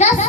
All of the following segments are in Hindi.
10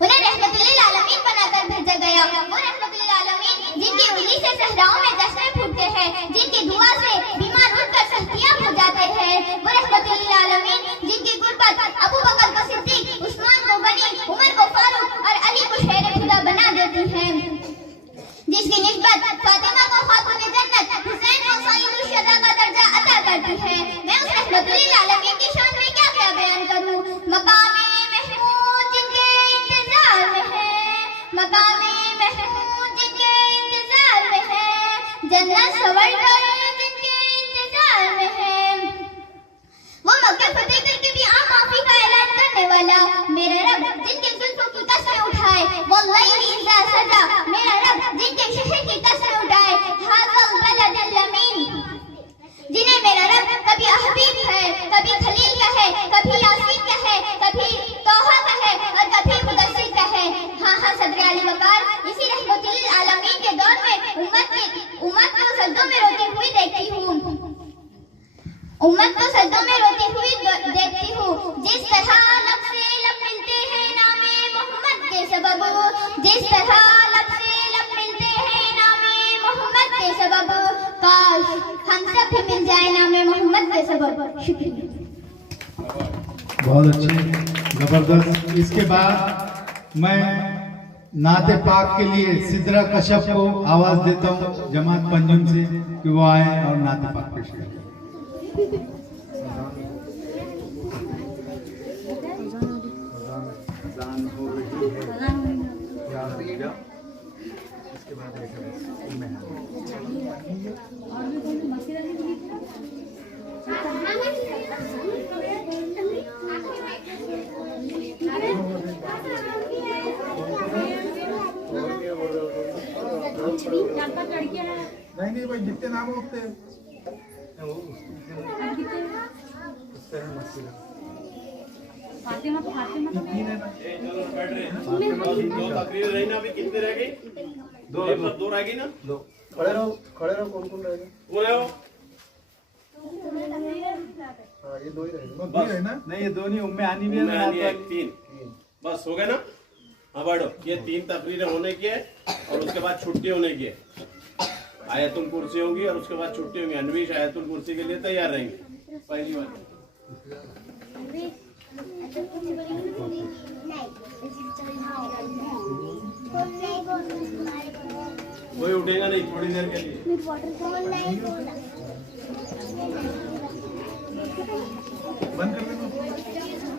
उन्हें रहमतुल्लिल आलमीन बनाकर भेजा गया। वो रहमतुल्लिल आलमीन जिनकी उंगली से सहराओं में जश्न फूटते हैं, जिनकी दुआ से बीमार उठकर सेहतियाब हो जाते हैं। वो रहमतुल्लिल आलमीन जिनकी गुरबत अबू बकर को सिद्दीक, उस्मान को गनी, उमर को फारूक और अली को शेर खुदा बना देती है। जिसकी निस्बत फातिमा को खातून जन्नत, हुसैन को सईदुल शुहदा का दर्जा अता करती है। मैं उस रहमतुल्लिल आलमीन की शान में क्या क्या बयान करूं। मकामे महमूद जिनके इंतजार में है, मकामे महमूद जिनके इंतजार में है, जन्नत सवर कर जिनके इंतजार में है। वो मक्के फतेह करके भी आम माफी का ऐलान करने वाला मेरा रब जिनके जुल्फों की कसमें उठाए, वल्लैली इज़ा सजा, मेरा रब जिनके शहर की कसमें उठाए, हाज़ल बलदल अमीन, जिन्हें मेरा रब कभी हबीब है, कभी खलील कहे, कभी यासीन कहे, कभी तोहा कहे और कभी मुदस्सिर कहे। हाँ हाँ सदर अली वकार, इसी रहमतुल्लिल आलमीन के दौर में उम्मत को सजदों में रोती हुई देखती हूँ, उम्मत को सजदों में रोती हुई देखती हूँ। जिस तरह लब से लब मिलते हैं नामे मोहम्मद के सबब, जिस तरह लब से लब मिलते हैं नामे मोहम्मद के सबब, काश हम सब भी मिल जाए नामे मोहम्मद के सबब। शुक्रिया। बहुत अच्छे, जबरदस्त। इसके बाद मैं नाते पाक के लिए सिदरा कशफ को आवाज देता हूँ जमात पंजुम से कि वो आए और नाते पाक पेश करें। नहीं भाई जितने नाम होते हैं चलो बैठ रहे हैं। दो तकरीर रही ना, अभी कितनी रह गई? दो रह गई ना। दो खड़े रहो कौन कौन रहेगा? वो रहे हो हाँ ये दो ही रहेगा। दो ही रहे ना? नहीं, ये दो नहीं, उम्मे आनी भी है ना, यानी एक तीन, बस हो गए ना। हाँ बैठो, ये तीन तकरीरें होने की है और उसके बाद छुट्टी होने की है। आयतुल कुर्सी होगी और उसके बाद छुट्टी होगी। अनवीश आयतुल कुर्सी के लिए तैयार रहेंगे। पहली बात कोई उठेगा नहीं थोड़ी देर के लिए। बंद कर देना।